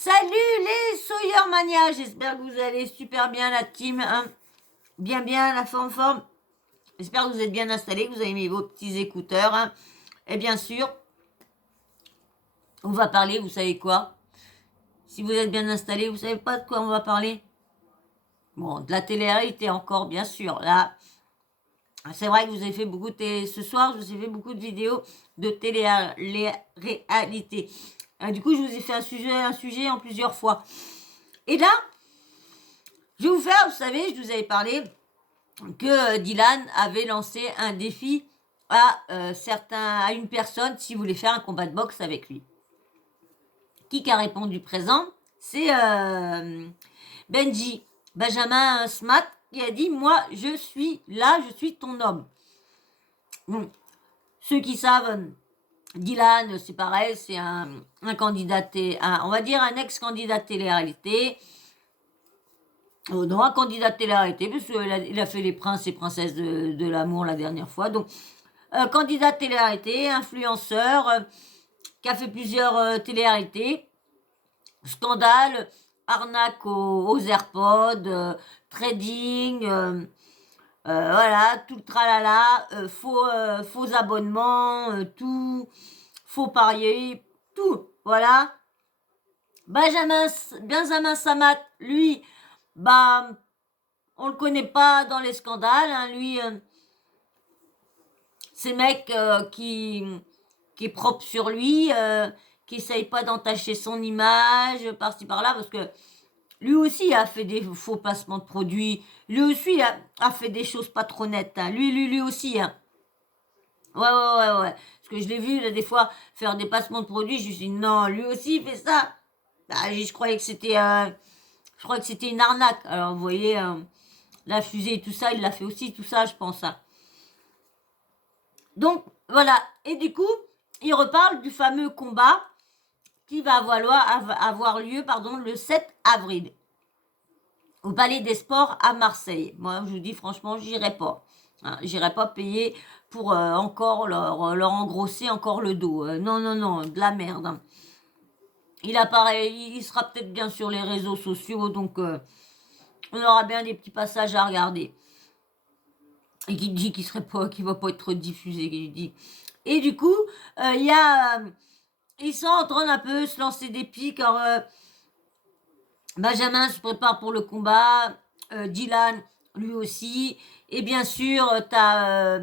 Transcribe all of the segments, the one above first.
Salut les Sawyermania, j'espère que vous allez super bien la team, hein. Bien la forme. J'espère que vous êtes bien installés, que vous avez mis vos petits écouteurs, hein. Et bien sûr, on va parler, vous savez quoi? Si vous êtes bien installés, vous savez pas de quoi on va parler? Bon, de la télé-réalité encore, bien sûr. Là, c'est vrai que vous avez fait beaucoup de ce soir, je vous ai fait beaucoup de vidéos de télé-réalité. Du coup, je vous ai fait un sujet en plusieurs fois. Et là, je vais vous faire, vous savez, je vous avais parlé que Dylan avait lancé un défi à une personne s'il voulait faire un combat de boxe avec lui. Qui a répondu présent? C'est Benjamin Smat, qui a dit « Moi, je suis là, je suis ton homme ». Bon, ceux qui savent, Dylan, c'est pareil, c'est un candidat, on va dire un ex-candidat de télé-réalité. Non, un candidat de télé-réalité, parce qu'il a fait les princes et princesses de l'amour la dernière fois. Donc, candidat de télé-réalité, influenceur, qui a fait plusieurs télé-réalités. Scandale, arnaque aux AirPods, trading, voilà, tout le tralala, faux abonnements, tout, faux parier, tout, voilà. Benjamin Samat, lui, bah, on le connaît pas dans les scandales, hein, lui, c'est mec qui est propre sur lui, qui essaye pas d'entacher son image par-ci par-là, parce que lui aussi a fait des faux placements de produits, lui aussi a fait des choses pas trop nettes, hein. Lui aussi, hein. Ouais. Parce que je l'ai vu là, des fois faire des placements de produits, je me suis dit non, lui aussi il fait ça. Bah, je croyais que c'était une arnaque. Alors vous voyez, la fusée et tout ça, il l'a fait aussi, tout ça, je pense. Hein. Donc voilà, et du coup, il reparle du fameux combat qui va avoir lieu le 7 avril au Palais des Sports à Marseille. Moi, je vous dis franchement, j'irai pas. Hein, j'irai pas payer pour encore leur engrosser encore le dos. Non, de la merde. Hein. Il sera peut-être bien sur les réseaux sociaux, donc on aura bien des petits passages à regarder. Et qui dit qu'il va pas être diffusé, qui dit. Et du coup, ils sont en train d'un peu se lancer des pics. Alors, Benjamin se prépare pour le combat, Dylan lui aussi, et bien sûr, t'as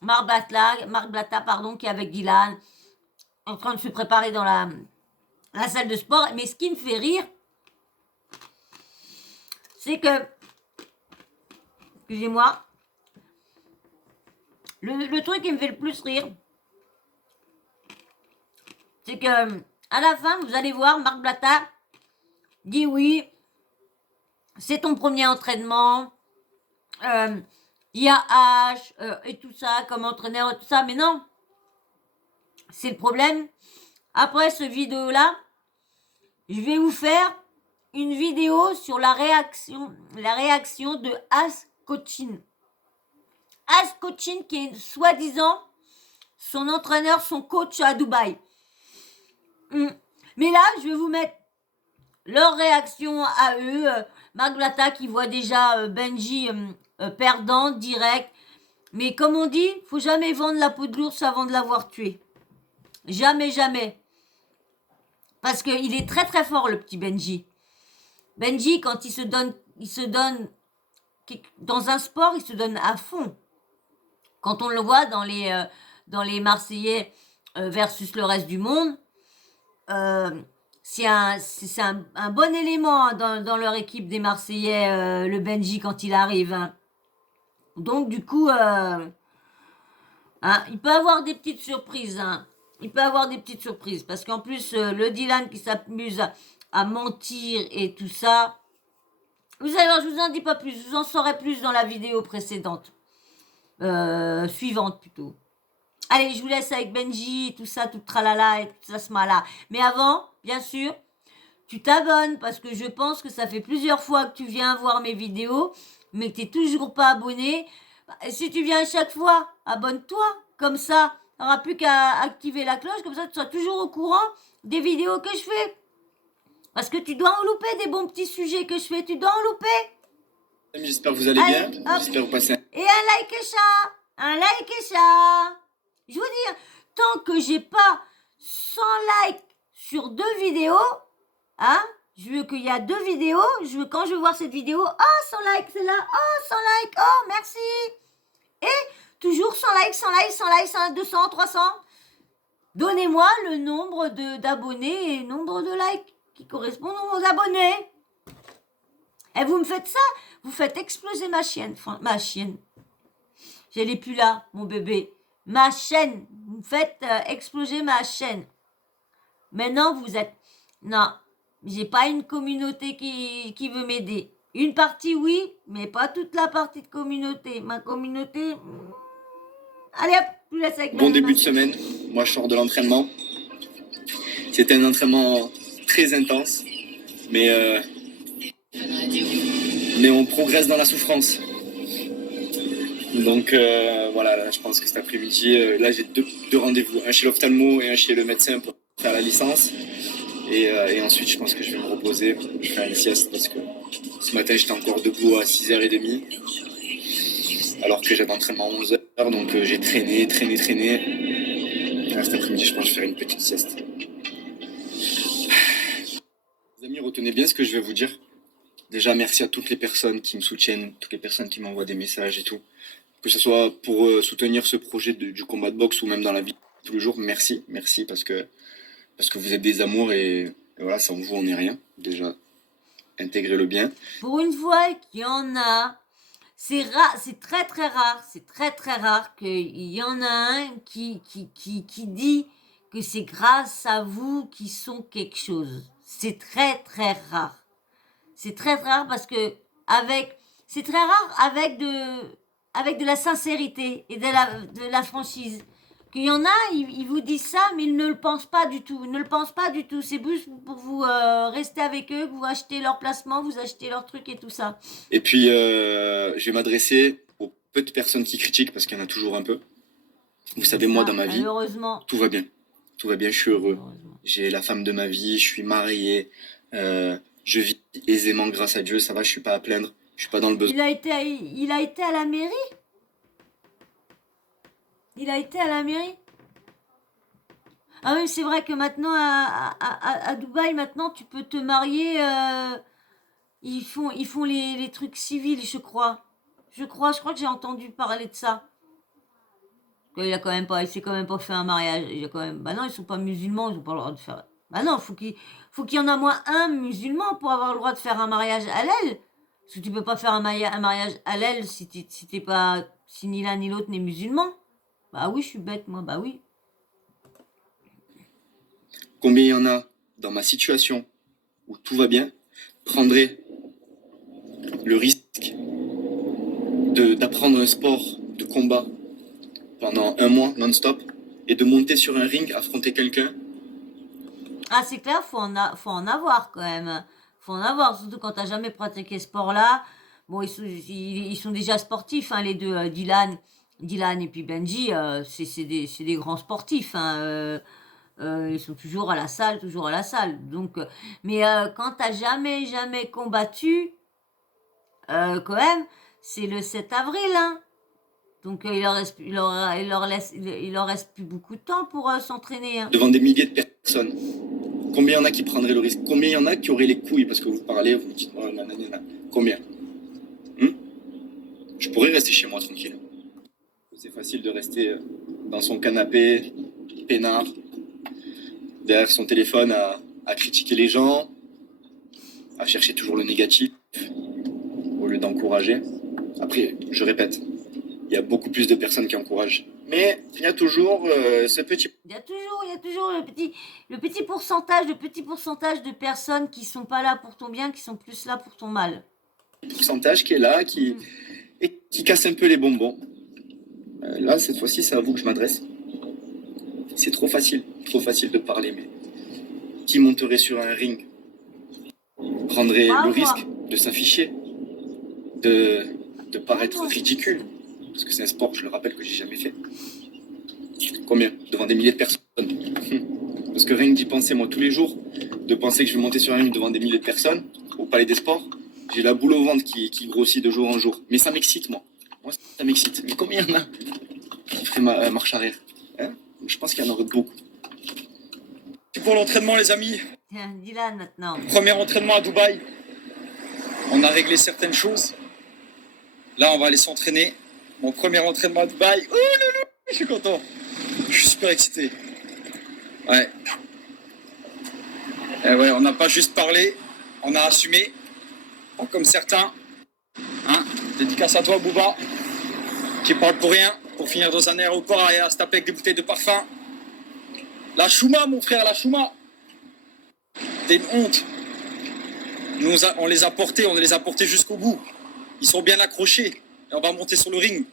Marc Blatta, qui est avec Dylan, en train de se préparer dans la salle de sport. Mais ce qui me fait rire, c'est que, excusez-moi, le truc qui me fait le plus rire, c'est que à la fin, vous allez voir, Marc Blatta dit oui, c'est ton premier entraînement, il y a H et tout ça comme entraîneur et tout ça, mais non, c'est le problème. Après ce vidéo-là, je vais vous faire une vidéo sur la réaction de As Coaching. As Coaching qui est soi-disant son entraîneur, son coach à Dubaï. Mais là, je vais vous mettre leur réaction à eux. Marc Blatta qui voit déjà Benji perdant direct. Mais comme on dit, faut jamais vendre la peau de l'ours avant de l'avoir tué. Jamais. Parce qu'il est très très fort le petit Benji. Benji, quand il se donne dans un sport, il se donne à fond. Quand on le voit dans les Marseillais versus le reste du monde, c'est un bon élément dans leur équipe des Marseillais, le Benji, quand il arrive. Hein. Donc, du coup, il peut avoir des petites surprises. Hein. Il peut avoir des petites surprises. Parce qu'en plus, le Dylan qui s'amuse à mentir et tout ça, vous allez voir, je vous en dis pas plus. Je vous en saurai plus dans la vidéo précédente. Suivante plutôt. Allez, je vous laisse avec Benji, tout ça, tout tralala et tout ça, ce mal-là. Mais avant, bien sûr, tu t'abonnes parce que je pense que ça fait plusieurs fois que tu viens voir mes vidéos, mais que tu n'es toujours pas abonné. Si tu viens à chaque fois, abonne-toi. Comme ça, tu n'auras plus qu'à activer la cloche. Comme ça, tu seras toujours au courant des vidéos que je fais. Parce que tu dois en louper des bons petits sujets que je fais, tu dois en louper. J'espère que vous allez Allez, bien. hop. J'espère que vous passez Et un like et ça, un like et ça. Je vous dis, tant que j'ai pas 100 likes sur 2 vidéos, hein, je veux qu'il y a 2 vidéos, quand je veux voir cette vidéo, oh 100 likes, c'est là, oh 100 likes, oh merci. Et toujours 100 likes, 100 likes, 100 likes, 100, 200, 300. Donnez-moi le nombre d'abonnés et le nombre de likes qui correspondent aux abonnés. Et vous me faites ça, vous faites exploser ma chienne. Enfin, ma chienne. Elle est plus là, mon bébé. Ma chaîne. Vous faites exploser ma chaîne. Maintenant, vous êtes... Non, j'ai pas une communauté qui veut m'aider. Une partie, oui, mais pas toute la partie de communauté. Ma communauté... Allez hop, je vous laisse avec bon début de semaine. Moi, je sors de l'entraînement. C'était un entraînement très intense, mais on progresse dans la souffrance. Donc voilà, là, je pense que cet après-midi, là j'ai deux rendez-vous, un chez l'ophtalmo et un chez le médecin pour faire la licence. Et ensuite, je pense que je vais me reposer, je vais faire une sieste parce que ce matin j'étais encore debout à 6h30 alors que j'avais entraînement à 11h, donc j'ai traîné. Là, cet après-midi, je pense que je vais faire une petite sieste. Les amis, retenez bien ce que je vais vous dire. Déjà, merci à toutes les personnes qui me soutiennent, toutes les personnes qui m'envoient des messages et tout. Que ce soit pour soutenir ce projet du combat de boxe ou même dans la vie de tous les jours, merci parce que vous êtes des amours et voilà, sans vous on n'est rien. Déjà, intégrez-le bien. Pour une fois qu'il y en a, c'est rare, c'est très rare qu'il y en a un qui dit que c'est grâce à vous qu'ils sont quelque chose. C'est très rare. C'est très rare parce que c'est très rare avec de la sincérité et de la franchise. Qu'il y en a, ils vous disent ça, mais ils ne le pensent pas du tout. Ils ne le pensent pas du tout. C'est juste pour vous rester avec eux, que vous achetez leur placement, vous achetez leurs trucs et tout ça. Et puis, je vais m'adresser aux peu de personnes qui critiquent, parce qu'il y en a toujours un peu. Vous savez, moi, dans ma vie, tout va bien. Tout va bien, je suis heureux. J'ai la femme de ma vie, je suis marié. Je vis aisément grâce à Dieu, ça va, je suis pas à plaindre. Je suis pas dans le besoin. Il a été à la mairie. Il a été à la mairie. Ah oui, c'est vrai que maintenant, à Dubaï, maintenant, tu peux te marier. Ils font les trucs civils, je crois. Je crois que j'ai entendu parler de ça. Il s'est quand même pas fait un mariage. Bah non, ils sont pas musulmans, ils ont pas le droit de faire. Bah non, faut qu'il y en a moins un musulman pour avoir le droit de faire un mariage halal. Parce que tu peux pas faire un mariage halal si ni l'un ni l'autre n'est musulman. Bah oui, je suis bête, moi, bah oui. Combien il y en a dans ma situation où tout va bien, prendraient le risque d'apprendre un sport de combat pendant un mois non-stop et de monter sur un ring, affronter quelqu'un. Ah, c'est clair, faut en avoir quand même. Faut en avoir, surtout quand t'as jamais pratiqué ce sport-là. Bon, ils sont déjà sportifs, hein, les deux, Dylan et puis Benji, c'est des grands sportifs, hein, ils sont toujours à la salle. Donc, mais quand t'as jamais combattu, quand même, c'est le 7 avril, hein. Donc il leur reste plus beaucoup de temps pour s'entraîner, hein. Devant des milliers de personnes. Combien il y en a qui prendraient le risque? Combien il y en a qui auraient les couilles? Parce que vous parlez, vous me dites, oh, nanana. Combien? Je pourrais rester chez moi tranquille. C'est facile de rester dans son canapé, peinard, derrière son téléphone à critiquer les gens, à chercher toujours le négatif, au lieu d'encourager. Après, je répète, il y a beaucoup plus de personnes qui encouragent. Mais il y a toujours ce petit... Il y a toujours le petit pourcentage de personnes qui sont pas là pour ton bien, qui sont plus là pour ton mal. Pourcentage qui est là, qui casse un peu les bonbons. Là, cette fois-ci, c'est à vous que je m'adresse. C'est trop facile de parler, mais qui monterait sur un ring prendrait le risque de s'afficher, de paraître ridicule, parce que c'est un sport, je le rappelle, que j'ai jamais fait. Combien? Devant des milliers de personnes. Parce que rien que d'y penser, moi, tous les jours, de penser que je vais monter sur un ring devant des milliers de personnes au Palais des Sports. J'ai la boule au ventre qui grossit de jour en jour. Mais ça m'excite, moi. Moi, ça m'excite. Mais combien il y en a qui feraient ma marche arrière, hein? Je pense qu'il y en aurait beaucoup. C'est pour l'entraînement, les amis. Tiens, Dylan maintenant. Premier entraînement à Dubaï. On a réglé certaines choses. Là, on va aller s'entraîner. Mon premier entraînement à Dubaï. Oh loulou, je suis content. Je suis super excité. Ouais. Et ouais, on n'a pas juste parlé, on a assumé. Pas comme certains. Hein, dédicace à toi, Booba, qui parle pour rien, pour finir dans un aéroport et à se taper avec des bouteilles de parfum. La Chouma, mon frère, la Chouma. T'es une honte. Nous, on les a portés jusqu'au bout. Ils sont bien accrochés. Et on va monter sur le ring.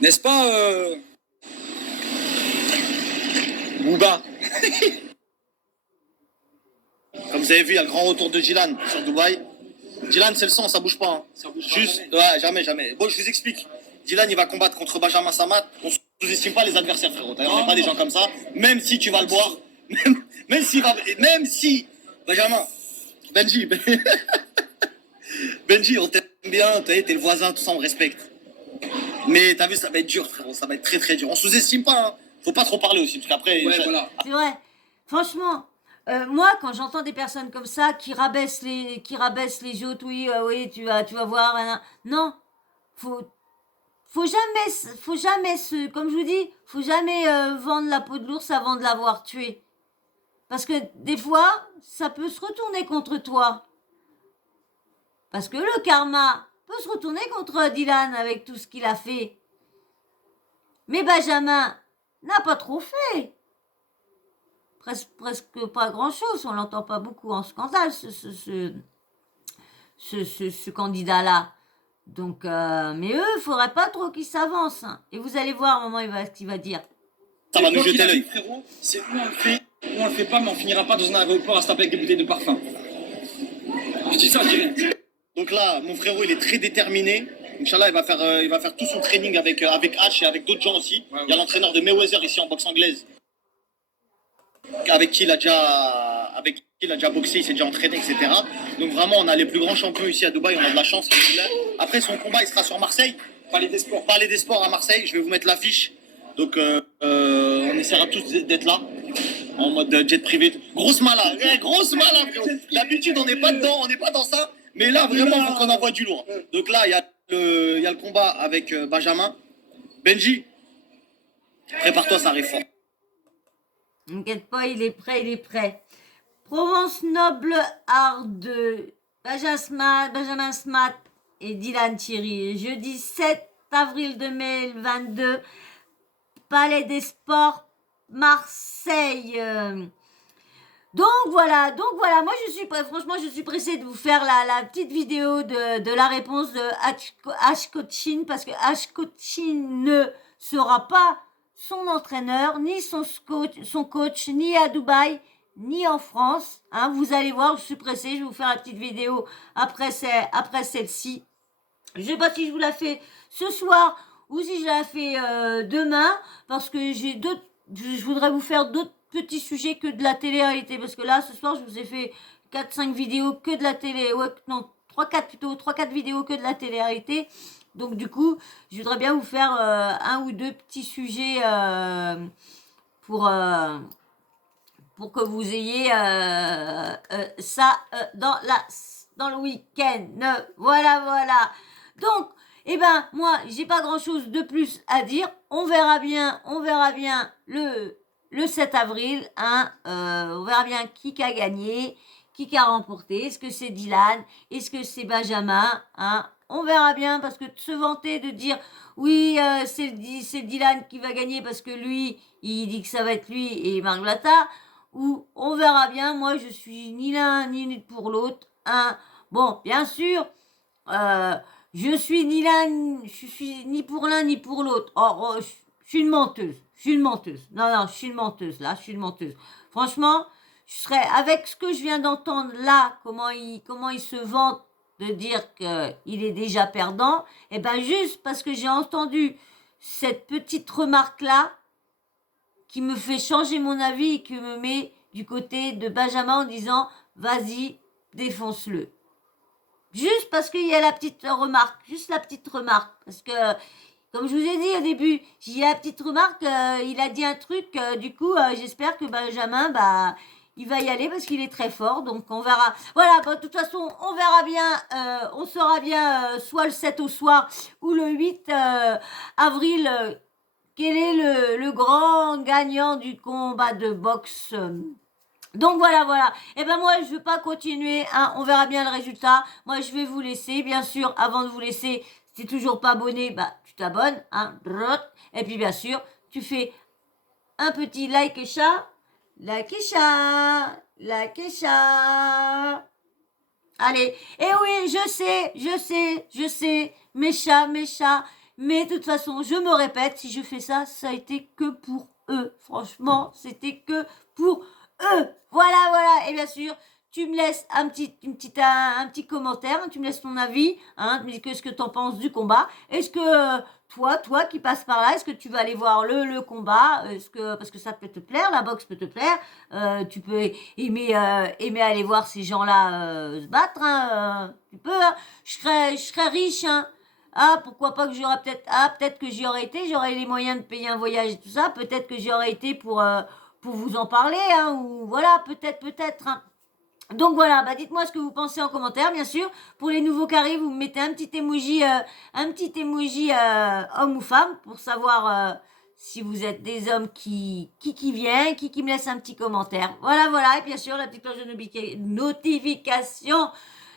N'est-ce pas, Booba? Comme vous avez vu, il y a le grand retour de Dylan sur Dubaï. Dylan, c'est le sang, ça bouge pas. Hein. Ça bouge Juste, ouais, jamais, jamais. Bon, je vous explique. Dylan, il va combattre contre Benjamin Samat. On ne sous-estime pas les adversaires, frérot. On n'est pas des gens comme ça. Même si tu vas le boire, même si, Benjamin, Benji, Benji, on t'aime bien, t'es le voisin, tout ça, on respecte. Mais t'as vu, ça va être dur, frérot. Ça va être très, très dur. On sous-estime pas, hein. Faut pas trop parler aussi, parce qu'après... Ouais, voilà. C'est vrai. Franchement, moi, quand j'entends des personnes comme ça qui rabaissent les autres, oui, oui, tu vas voir. Non, faut jamais comme je vous dis, faut jamais vendre la peau de l'ours avant de l'avoir tué. Parce que des fois, ça peut se retourner contre toi. Parce que le karma peut se retourner contre Dylan avec tout ce qu'il a fait. Mais Benjamin n'a pas trop fait. Presque pas grand-chose. On l'entend pas beaucoup en scandale, ce candidat-là. Donc, mais eux, il faudrait pas trop qu'ils s'avancent. Hein. Et vous allez voir, moment, ce qu'il va dire. Ça va nous jeter l'œil. Frérot, c'est où on le fait, ou on le fait pas, mais on finira pas dans un aéroport à se taper avec des bouteilles de parfum. Je dis ça, je dis rien. Donc là, mon frérot, il est très déterminé. Inch'Allah, il va faire tout son training avec H et avec d'autres gens aussi. Ouais, ouais. Il y a l'entraîneur de Mayweather ici en boxe anglaise, avec qui il a déjà boxé, il s'est déjà entraîné, etc. Donc vraiment, on a les plus grands champions ici à Dubaï, on a de la chance. Après, son combat, il sera sur Marseille. Palais des Sports. Palais des Sports à Marseille, je vais vous mettre l'affiche. Donc on essaiera tous d'être là, en mode jet privé. Grosse mala, grosse mala, frérot. D'habitude, on n'est pas dedans, on n'est pas dans ça. Mais là, vraiment, il faut qu'on envoie du lourd. Donc là, il y a le combat avec Benjamin. Benji, prépare-toi, ça arrive fort. N'inquiète pas, il est prêt. Provence Noble Art 2, Benjamin Smat et Dylan Thierry. Jeudi 7 avril 2022, Palais des Sports, Marseille. Donc voilà, moi franchement je suis pressée de vous faire la petite vidéo de la réponse de Ash Coachin, parce que Ash Coachin ne sera pas son entraîneur, ni son coach, ni à Dubaï, ni en France. Hein, vous allez voir, je suis pressée, je vais vous faire la petite vidéo après celle-ci. Je sais pas si je vous la fais ce soir ou si je la fais demain, parce que je voudrais vous faire d'autres petits sujets que de la télé-réalité, parce que là, ce soir, je vous ai fait 4-5 vidéos que de la télé, ouais, non, 3-4 vidéos que de la télé-réalité. Donc, du coup, je voudrais bien vous faire un ou deux petits sujets pour que vous ayez ça dans le week-end. Voilà. Donc, moi, j'ai pas grand-chose de plus à dire. On verra bien le 7 avril, hein, on verra bien qui a gagné, qui a remporté. Est-ce que c'est Dylan? Est-ce que c'est Benjamin? Hein, on verra bien, parce que de se vanter de dire oui, c'est Dylan qui va gagner parce que lui, il dit que ça va être lui et Marglata, ou on verra bien. Moi, je suis ni l'un ni pour l'autre. Hein. Bon, bien sûr, je suis ni pour l'un ni pour l'autre. Oh, je suis une menteuse. Non, je suis une menteuse, là, je suis une menteuse. Franchement, je serais, avec ce que je viens d'entendre là, comment il se vante de dire qu'il est déjà perdant, et juste parce que j'ai entendu cette petite remarque-là, qui me fait changer mon avis et qui me met du côté de Benjamin en disant vas-y, défonce-le. Juste parce qu'il y a la petite remarque, juste la petite remarque. Parce que, comme je vous ai dit au début, j'ai la petite remarque, il a dit un truc, du coup, j'espère que Benjamin, bah, il va y aller parce qu'il est très fort, donc on verra. Voilà, bah, de toute façon, on verra bien, on saura bien, soit le 7 au soir ou le 8 avril, quel est le grand gagnant du combat de boxe. Donc voilà. Et ben moi je veux pas continuer, hein. On verra bien le résultat. Moi je vais vous laisser, bien sûr. Avant de vous laisser, si t'es toujours pas abonné, bah tu t'abonnes, hein. Et puis bien sûr, tu fais un petit like et chat, Allez. Et oui, je sais, mes chats. Mais de toute façon, je me répète, si je fais ça, ça a été que pour eux. Franchement, c'était que pour eux. Voilà. Et bien sûr, tu me laisses un petit commentaire, hein, tu me laisses ton avis, hein, tu me dis qu'est-ce que t'en penses du combat. Est-ce que toi qui passes par là, est-ce que tu vas aller voir le combat? Parce que ça peut te plaire, la boxe peut te plaire, tu peux aimer aller voir ces gens-là se battre, hein, tu peux, hein. Je serais riche, hein. Ah, pourquoi pas que peut-être que j'y aurais été, j'aurais les moyens de payer un voyage et tout ça, peut-être que j'y aurais été pour vous en parler, hein, ou voilà, peut-être, hein. Donc voilà, bah dites-moi ce que vous pensez en commentaire, bien sûr. Pour les nouveaux qui arrivent, vous me mettez un petit emoji, homme ou femme, pour savoir si vous êtes des hommes qui vient, qui me laisse un petit commentaire. Voilà, et bien sûr, la petite cloche de notification,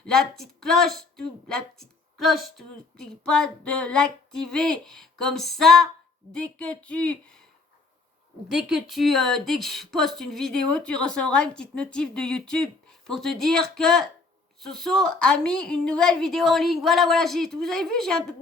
la petite cloche, n'oublie pas de l'activer, comme ça, dès que je poste une vidéo, tu recevras une petite notif de YouTube pour te dire que Soso a mis une nouvelle vidéo en ligne. Voilà, vous avez vu, j'ai un peu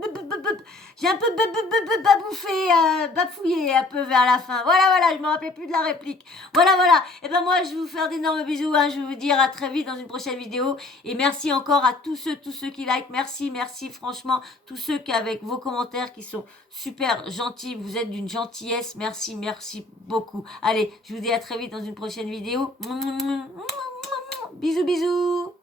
bafouillé un peu vers la fin. Voilà, je me rappelais plus de la réplique. Voilà. Et ben moi, je vais vous faire d'énormes bisous, hein. Je vais vous dire à très vite dans une prochaine vidéo. Et merci encore à tous ceux qui like. Merci, franchement, tous ceux qui, avec vos commentaires qui sont super gentils, vous êtes d'une gentillesse. Merci beaucoup. Allez, je vous dis à très vite dans une prochaine vidéo. Bisous.